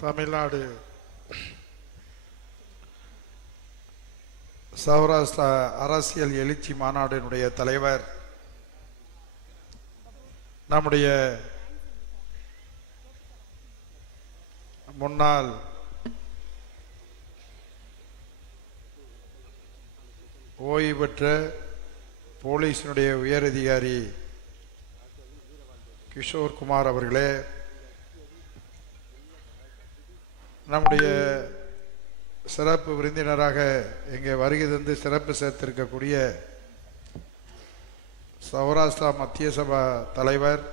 தமிழ்நாடு சௌராஷ்டிரா அரசியல் எழுச்சி மாநாட்டினுடைய தலைவர் நம்முடைய முன்னாள் ஓய்வு பெற்ற போலீஸினுடைய உயரதிகாரி கிஷோர் குமார் அவர்களே, நம்முடைய சிறப்பு விருந்தினராக இங்கே வருகை தந்து சிறப்பு சேர்த்திருக்கக்கூடிய சௌராஷ்டிரா மத்திய சபா தலைவர்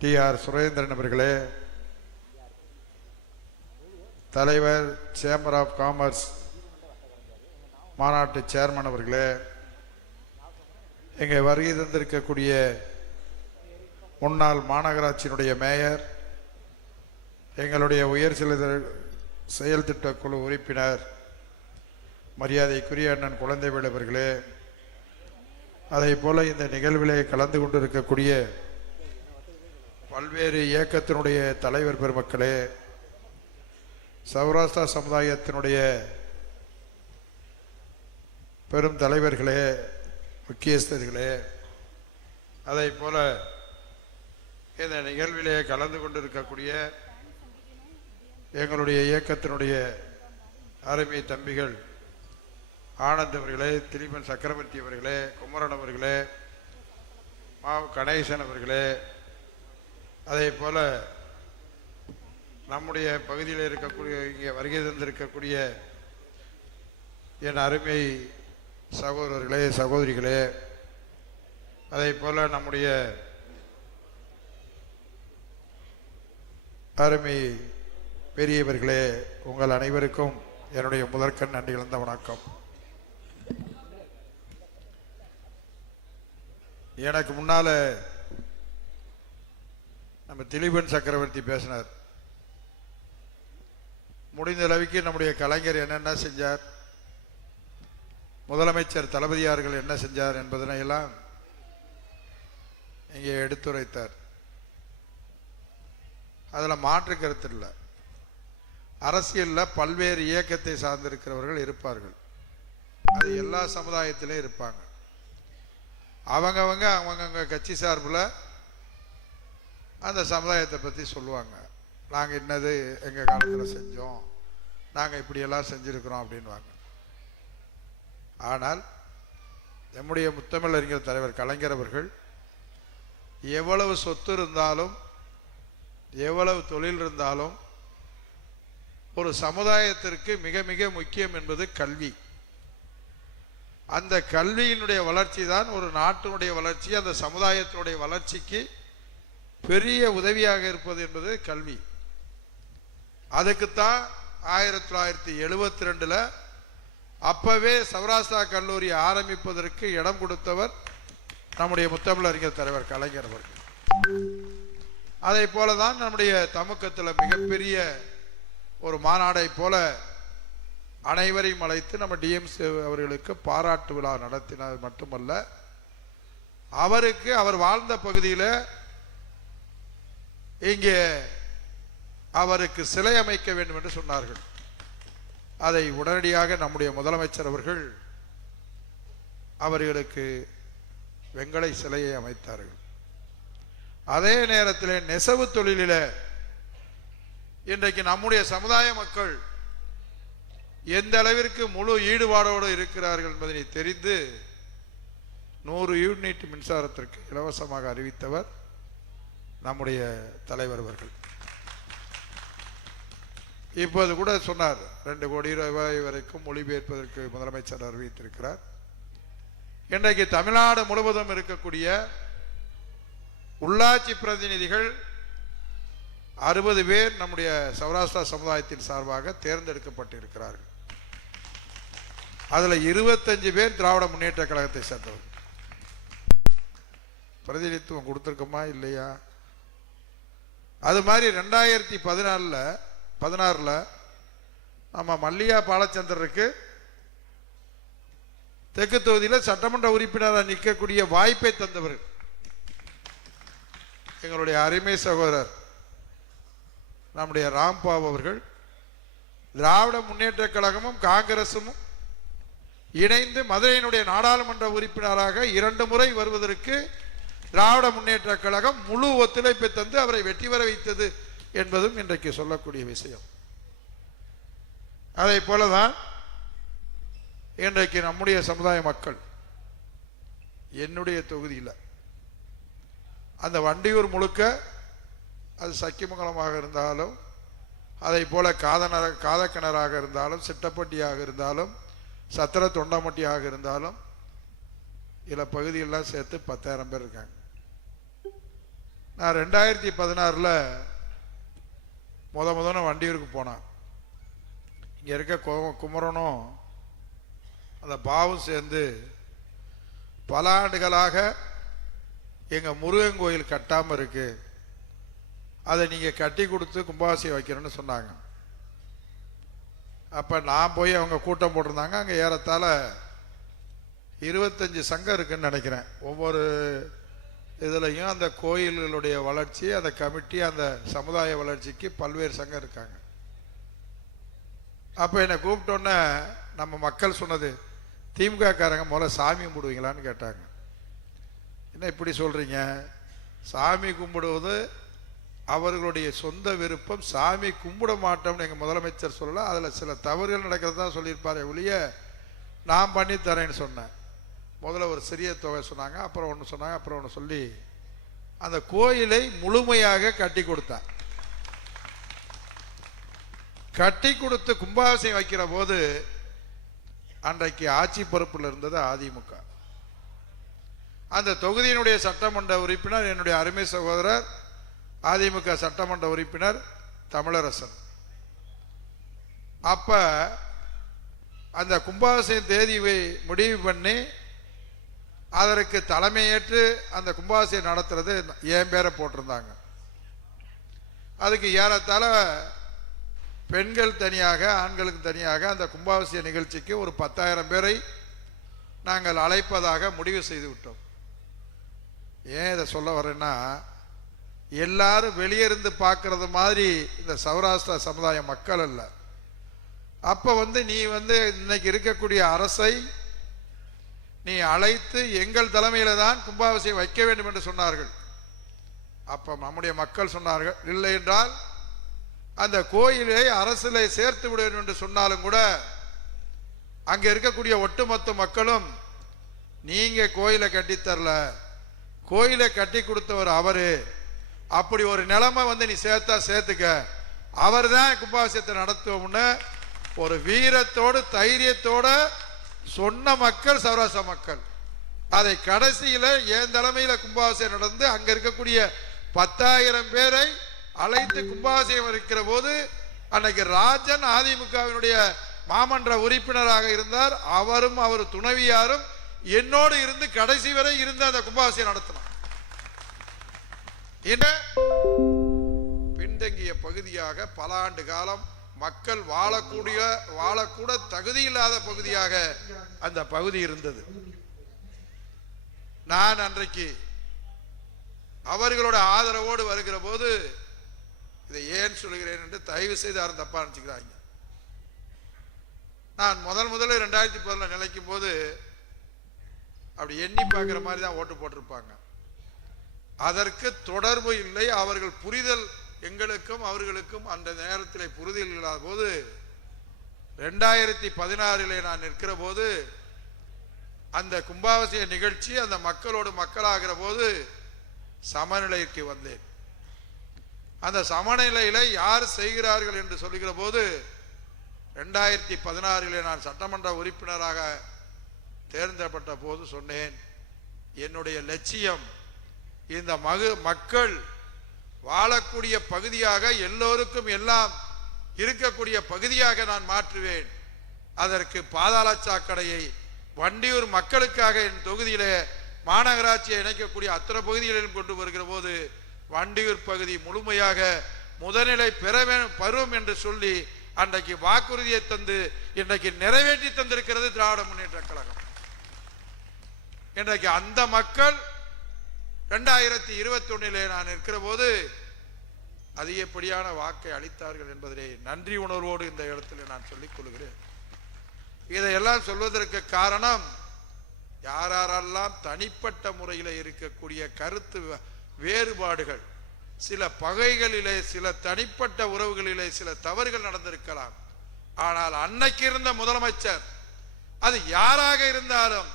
டிஆர் சுரேந்திரன் அவர்களே, தலைவர் சேம்பர் ஆஃப் காமர்ஸ் மாநாட்டு சேர்மன் அவர்களே, இங்கே வருகை தந்திருக்கக்கூடிய முன்னாள் மாநகராட்சியினுடைய மேயர், எங்களுடைய உயர் செயல் திட்ட குழு உறுப்பினர் மரியாதைக்குரிய அண்ணன் குழந்தைவேல் அவர்களே, அதே போல இந்த நிகழ்விலே கலந்து கொண்டிருக்கக்கூடிய பல்வேறு இயக்கத்தினுடைய தலைவர் பெருமக்களே, சௌராஷ்டிரா சமுதாயத்தினுடைய பெரும் தலைவர்களே, முக்கியஸ்தர்களே, அதே போல இந்த நிகழ்விலே கலந்து கொண்டிருக்கக்கூடிய எங்களுடைய இயக்கத்தினுடைய அருமை தம்பிகள் ஆனந்த் அவர்களே, திலீபன் சக்கரவர்த்தி அவர்களே, குமரன் அவர்களே, மாவு கணேசன் அவர்களே, அதே போல நம்முடைய பகுதியில் இருக்கக்கூடிய இங்கே வருகை தந்திருக்கக்கூடிய என் அருமை சகோதரர்களே, சகோதரிகளே, அதே போல நம்முடைய அருமை பெரியவர்களே, உங்கள் அனைவருக்கும் என்னுடைய முதற்கண் நன்றி கலந்த வணக்கம். எனக்கு முன்னால நம்ம திலீபன் சக்கரவர்த்தி பேசினார். முடிந்த அளவுக்கு நம்முடைய கலைஞர் என்னென்ன செஞ்சார், முதலமைச்சர் தளபதியார்கள் என்ன செஞ்சார் என்பதனையெல்லாம் இங்கே எடுத்துரைத்தார். அதில் மாற்று கருத்து இல்லை. அரசியலில் பல்வேறு இயக்கத்தை சார்ந்திருக்கிறவர்கள் இருப்பார்கள். அது எல்லா சமுதாயத்திலும் இருப்பாங்க. அவங்கவங்க கட்சி சார்பில் அந்த சமுதாயத்தை பற்றி சொல்லுவாங்க. நாங்கள் என்னது எங்கள் காலத்தில் செஞ்சோம், நாங்கள் இப்படியெல்லாம் செஞ்சுருக்கிறோம் அப்படின்வாங்க. ஆனால் நம்முடைய முத்தமிழறிஞர் தலைவர் கலைஞர் அவர்கள் எவ்வளவு சொத்து இருந்தாலும், எவ்வளவு தொழில் இருந்தாலும், ஒரு சமுதாயத்திற்கு மிக மிக முக்கியம் என்பது கல்வி. அந்த கல்வியினுடைய வளர்ச்சி தான் ஒரு நாட்டினுடைய வளர்ச்சி, அந்த சமுதாயத்தினுடைய வளர்ச்சிக்கு பெரிய உதவியாக இருப்பது என்பது கல்வி. அதுக்குத்தான் 1972 அப்பவே சௌராஷ்டிரா கல்லூரி ஆரம்பிப்பதற்கு இடம் கொடுத்தவர் நம்முடைய முத்தமிழறிஞர் தலைவர் கலைஞர் அவர்கள். அதை போலதான் நம்முடைய தமுக்கத்தில் மிகப்பெரிய ஒரு மாநாடை போல அனைவரையும் அழைத்து நம்ம டிஎம்சி அவர்களுக்கு பாராட்டு விழா நடத்தினது மட்டுமல்ல, அவருக்கு அவர் வாழ்ந்த பகுதியில் இங்கே அவருக்கு சிலை அமைக்க வேண்டும் என்று சொன்னார்கள். அதை உடனடியாக நம்முடைய முதலமைச்சர் அவர்கள் அவர்களுக்கு வெங்கல சிலையை அமைத்தார்கள். அதே நேரத்தில் நெசவு தொழிலில் இன்றைக்கு நம்முடைய சமுதாய மக்கள் எந்த அளவிற்கு முழு ஈடுபாடோடு இருக்கிறார்கள் என்பதனை தெரிந்து 100 யூனிட் மின்சாரத்திற்கு இலவசமாக அறிவித்தவர் நம்முடைய தலைவர் அவர்கள். இப்போது கூட சொன்னார், 2 கோடி ரூபாய் வரைக்கும் மொழிபெயர்ப்பதற்கு முதலமைச்சர் அறிவித்திருக்கிறார். இன்றைக்கு தமிழ்நாடு முழுவதும் இருக்கக்கூடிய உள்ளாட்சி பிரதிநிதிகள் 60 பேர் நம்முடைய சௌராஷ்டிரா சமுதாயத்தின் சார்பாக தேர்ந்தெடுக்கப்பட்டிருக்கிறார்கள். அதில் 25 பேர் திராவிட முன்னேற்ற கழகத்தை சேர்ந்தவர்கள். பிரதிநிதித்துவம் கொடுத்திருக்கோமா இல்லையா? அது மாதிரி 2016 நம்ம மல்லிகா பாலச்சந்திரருக்கு தெற்கு தொகுதியில் சட்டமன்ற உறுப்பினராக நிற்கக்கூடிய வாய்ப்பை தந்தவர்கள் எங்களுடைய அருமை சகோதரர் நம்முடைய ராம்பாபு அவர்கள் திராவிட முன்னேற்ற கழகமும் காங்கிரசும் இணைந்து மதுரையினுடைய நாடாளுமன்ற உறுப்பினராக 2 முறை வருவதற்கு திராவிட முன்னேற்ற கழகம் முழு ஒத்துழைப்பை தந்து அவரை வெற்றி பெற வைத்தது என்பதும் இன்றைக்கு சொல்லக்கூடிய விஷயம். அதை போலதான் இன்றைக்கு நம்முடைய சமுதாய மக்கள் என்னுடைய தொகுதியில் அந்த வண்டியூர் முழுக்க அது சக்கிமங்கலமாக இருந்தாலும் அதை போல காதக்கிணறாக இருந்தாலும் சிட்டப்பட்டியாக இருந்தாலும் சத்திர தொண்டமட்டியாக இருந்தாலும் சில பகுதியெல்லாம் சேர்த்து 10,000 பேர் இருக்காங்க. நான் 2016 முதல்ல வண்டியூருக்கு போனேன். இங்கே இருக்க குமரனும் அந்த பாவும் சேர்ந்து பல ஆண்டுகளாக எங்கள் முருகன் கோயில் கட்டாமல் இருக்கு, அதை நீங்கள் கட்டி கொடுத்து கும்பாபிஷேகம் வைக்கணும்னு சொன்னாங்க. அப்போ நான் போய் அவங்க கூட்டம் போட்டிருந்தாங்க. அங்கே ஏறத்தாழ 25 சங்கம் இருக்குன்னு நினைக்கிறேன். ஒவ்வொரு இதுலையும் அந்த கோயில்களுடைய வளர்ச்சி, அந்த கமிட்டி, அந்த சமுதாய வளர்ச்சிக்கு பல்வேறு சங்கம் இருக்காங்க. அப்போ என்னை கூப்பிட்டோன்னே நம்ம மக்கள் சொன்னது, திமுக காரங்க முதல்ல சாமி கும்பிடுவீங்களான்னு கேட்டாங்க. என்ன இப்படி சொல்கிறீங்க? சாமி கும்பிடுவது அவர்களுடைய சொந்த விருப்பம். சாமி கும்பிட மாட்டோம்னு எங்கள் முதலமைச்சர் சொல்லலை. அதில் சில தவறுகள் நடக்கிறது தான் சொல்லியிருப்பார் ஒழிய நான் பண்ணி தரேன்னு சொன்னேன். முதல்ல ஒரு சிறிய தொகை சொன்னாங்க, அப்புறம் ஒன்று சொன்னாங்க, அப்புறம் ஒன்று சொல்லி அந்த கோயிலை முழுமையாக கட்டி கொடுத்தார். கட்டி கொடுத்து கும்பாபிஷேகம் வைக்கிற போது அன்றைக்கு ஆட்சி பொறுப்பில் இருந்தது அதிமுக. அந்த தொகுதியினுடைய சட்டமன்ற உறுப்பினர் என்னுடைய அருமை சகோதரர் அதிமுக சட்டமன்ற உறுப்பினர் தமிழரசன். அப்ப அந்த கும்பாபிஷேகம் தேதியை முடிவு பண்ணி அதற்கு தலைமையேற்று அந்த கும்பாபிஷேகம் நடத்துறது என் பேரை போட்டிருந்தாங்க. அதுக்கு ஏறத்தாழ பெண்கள் தனியாக ஆண்களுக்கு தனியாக அந்த கும்பாபிஷேக நிகழ்ச்சிக்கு ஒரு 10,000 பேரை நாங்கள் அழைப்பதாக முடிவு செய்து விட்டோம். ஏன் இதை சொல்ல வரேன்னா, எல்லாரும் வெளியிருந்து பார்க்கறது மாதிரி இந்த சௌராஷ்டிரா சமுதாய மக்கள் அல்ல. அப்ப நீ இன்னைக்கு இருக்கக்கூடிய அரசை நீ அழைத்து எங்கள் தலைமையில தான் கும்பாபிஷேகம் வைக்க வேண்டும் என்று சொன்னார்கள். அப்ப நம்முடைய மக்கள் சொன்னார்கள், இல்லை என்றால் அந்த கோயிலை அரசிலே சேர்த்து விட வேண்டும் என்று சொன்னாலும் கூட அங்க இருக்கக்கூடிய ஒட்டுமொத்த மக்களும் நீங்க கோயிலை கட்டித்தரல, கோயிலை கட்டி கொடுத்தவர் அவரு, அப்படி ஒரு நிலைமை நீ சேர்த்தா சேர்த்துக்க, அவர் தான் கும்பாபிஷேகத்தை நடத்துவோம்னு ஒரு வீரத்தோடு தைரியத்தோட சொன்ன மக்கள் சௌராஷ்டிரா மக்கள். அதை கடைசியில என் தலைமையில கும்பாபிஷேகம் நடந்து அங்க இருக்கக்கூடிய 10,000 பேரை அழைத்து கும்பாபிஷேகம் இருக்கிற போது அன்னைக்கு ராஜன் அதிமுகவினுடைய மாமன்ற உறுப்பினராக இருந்தார். அவரும் அவர் துணைவியாரும் என்னோடு இருந்து கடைசி வரை இருந்து அந்த கும்பாபிஷேகம் நடத்தினார். பின்தங்கிய பகுதியாக பல ஆண்டு காலம் மக்கள் வாழக்கூட தகுதியில்லாத பகுதியாக அந்த பகுதி இருந்தது. நான் அன்றைக்கு அவர்களோட ஆதரவோடு வருகிற போது, இதை ஏன் சொல்கிறேன் என்று தயவு செய்து யாரும் தப்பா நினைச்சுக்கிறாங்க. நான் முதல்ல 2010 நிலைக்கும் போது அப்படி எண்ணி பார்க்கிற மாதிரி தான் ஓட்டு போட்டிருப்பாங்க. அதற்கு தொடர்பு இல்லை. அவர்கள் புரிதல் எங்களுக்கும் அவர்களுக்கும் அந்த நேரத்தில் புரிதல் இல்லாத போது 2016 நான் நிற்கிற போது அந்த கும்பாபிஷேக நிகழ்ச்சி அந்த மக்களோடு மக்களாகிற போது சமநிலைக்கு வந்தேன். அந்த சமநிலையில யார் செய்கிறார்கள் என்று சொல்லுகிற போது 2016 நான் சட்டமன்ற உறுப்பினராக தேர்ந்தெடுக்கப்பட்ட போது சொன்னேன், என்னுடைய லட்சியம் இந்த மக்கள் வாழக்கூடிய பகுதியாக, எல்லோருக்கும் எல்லாம் இருக்கக்கூடிய பகுதியாக நான் மாற்றுவேன். அதற்கு பாதாள சாக்கடையை வண்டியூர் மக்களுக்காக என் தொகுதியிலே மாநகராட்சியை இணைக்கக்கூடிய அத்தனை பகுதிகளிலும் கொண்டு வருகிற போது வண்டியூர் பகுதி முழுமையாக முதல்நிலை பெறும் என்று சொல்லி அன்றைக்கு வாக்குறுதியை தந்து இன்றைக்கு நிறைவேற்றி தந்திருக்கிறது திராவிட முன்னேற்ற கழகம். இன்றைக்கு அந்த மக்கள் 2021 நான் இருக்கிற போது அதிகப்படியான வாக்கை அளித்தார்கள் என்பதிலே நன்றி உணர்வோடு இந்த இடத்தில் நான் சொல்லிக் கொள்கிறேன். இதையெல்லாம் சொல்வதற்கு காரணம், யாரெல்லாம் தனிப்பட்ட முறையில் இருக்கக்கூடிய கருத்து வேறுபாடுகள், சில பகைகளிலே, சில தனிப்பட்ட உறவுகளிலே சில தவறுகள் நடந்திருக்கலாம். ஆனால் அன்னைக்கு இருந்த முதலமைச்சர், அது யாராக இருந்தாலும்,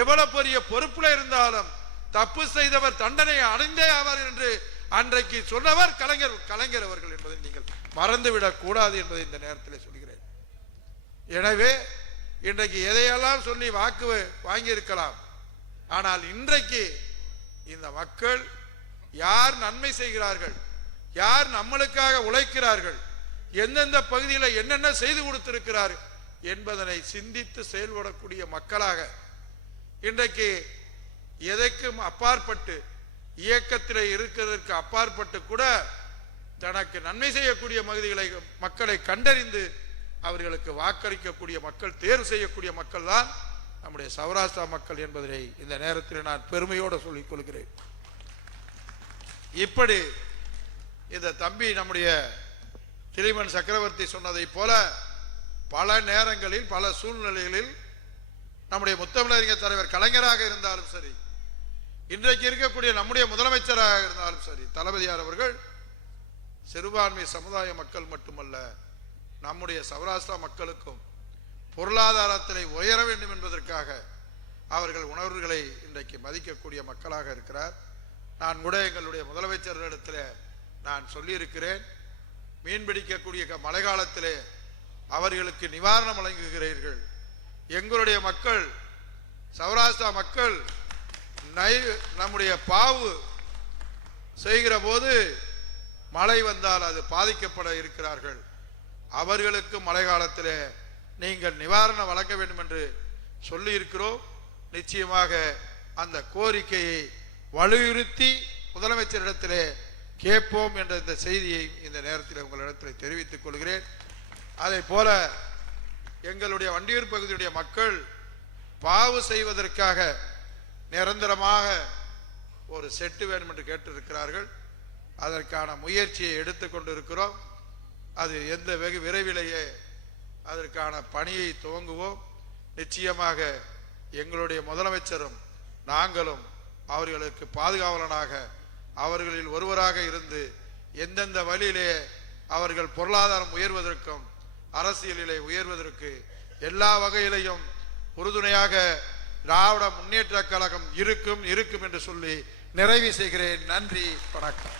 எவ்வளவு பெரிய பொறுப்புல இருந்தாலும், தப்பு செய்தவர் தண்டனை அடைந்தே ஆவார் என்று அன்றைக்கு சொன்னவர் கலைஞர் அவர்கள் என்பதை நீங்கள் மறந்துவிடக் கூடாது என்பதை இந்த நேரத்தில் சொல்கிறேன். எனவே இன்றைக்கு எதையெல்லாம் சொல்லி வாக்கு வாங்கியிருக்கலாம், ஆனால் இன்றைக்கு இந்த மக்கள் யார் நன்மை செய்கிறார்கள், யார் நம்மளுக்காக உழைக்கிறார்கள், எந்தெந்த பகுதியில் என்னென்ன செய்து கொடுத்திருக்கிறார் என்பதனை சிந்தித்து செயல்படக்கூடிய மக்களாக, இன்றைக்கு எதற்கும் அப்பாற்பட்டு, இயக்கத்தில் இருக்கிறதற்கு அப்பாற்பட்டு கூட தனக்கு நன்மை செய்யக்கூடிய மக்களை கண்டறிந்து அவர்களுக்கு வாக்களிக்கக்கூடிய மக்கள், தேர்வு செய்யக்கூடிய மக்கள் தான் நம்முடைய சௌராஷ்டிரா மக்கள் என்பதை இந்த நேரத்தில் நான் பெருமையோடு சொல்லிக் கொள்கிறேன். இப்படி இந்த தம்பி நம்முடைய திலிமன் சக்கரவர்த்தி சொன்னதை போல பல நேரங்களில், பல சூழ்நிலைகளில் நம்முடைய முத்தமிழறிஞர் தலைவர் கலைஞராக இருந்தாலும் சரி, இன்றைக்கு இருக்கக்கூடிய நம்முடைய முதலமைச்சராக இருந்தாலும் சரி, தளபதியார் அவர்கள் சிறுபான்மை சமுதாய மக்கள் மட்டுமல்ல, நம்முடைய சௌராஷ்டிரா மக்களுக்கும் பொருளாதாரத்திலே உயர வேண்டும் என்பதற்காக அவர்கள் உணர்வுகளை இன்றைக்கு மதிக்கக்கூடிய மக்களாக இருக்கிறார். நான் கூட எங்களுடைய முதலமைச்சர்களிடத்தில் நான் சொல்லியிருக்கிறேன், மீன்பிடிக்கக்கூடிய மழை காலத்திலே அவர்களுக்கு நிவாரணம் வழங்குகிறீர்கள். எங்களுடைய மக்கள், சௌராஷ்டிரா மக்கள் நம்முடைய பாவு செய்கிற போது மழை வந்தால் அது பாதிக்கப்பட இருக்கிறார்கள். அவர்களுக்கு மழை காலத்தில் நீங்கள் நிவாரணம் வழங்க வேண்டும் என்று சொல்லி இருக்கிறோம். நிச்சயமாக அந்த கோரிக்கையை வலியுறுத்தி முதலமைச்சரிடத்திலே கேட்போம் என்ற இந்த செய்தியை இந்த நேரத்தில் உங்களிடத்தில் தெரிவித்துக் கொள்கிறேன். அதே போல எங்களுடைய வண்டியூர் பகுதியுடைய மக்கள் பாவு செய்வதற்காக நிரந்தரமாக ஒரு செட்டு வேண்டும் என்று கேட்டிருக்கிறார்கள். அதற்கான முயற்சியை எடுத்துக்கொண்டிருக்கிறோம். அது எந்த வெகு விரைவிலேயே அதற்கான பணியை துவங்குவோம். நிச்சயமாக எங்களுடைய முதலமைச்சரும் நாங்களும் அவர்களுக்கு பாதுகாவலனாக, அவர்களில் ஒருவராக இருந்து எந்தெந்த வழியிலே அவர்கள் பொருளாதாரம் உயர்வதற்கும் அரசியலிலே உயர்வதற்கு எல்லா வகையிலையும் உறுதுணையாக திராவிட முன்னேற்ற கழகம் இருக்கும் என்று சொல்லி நிறைவு செய்கிறேன். நன்றி, வணக்கம்.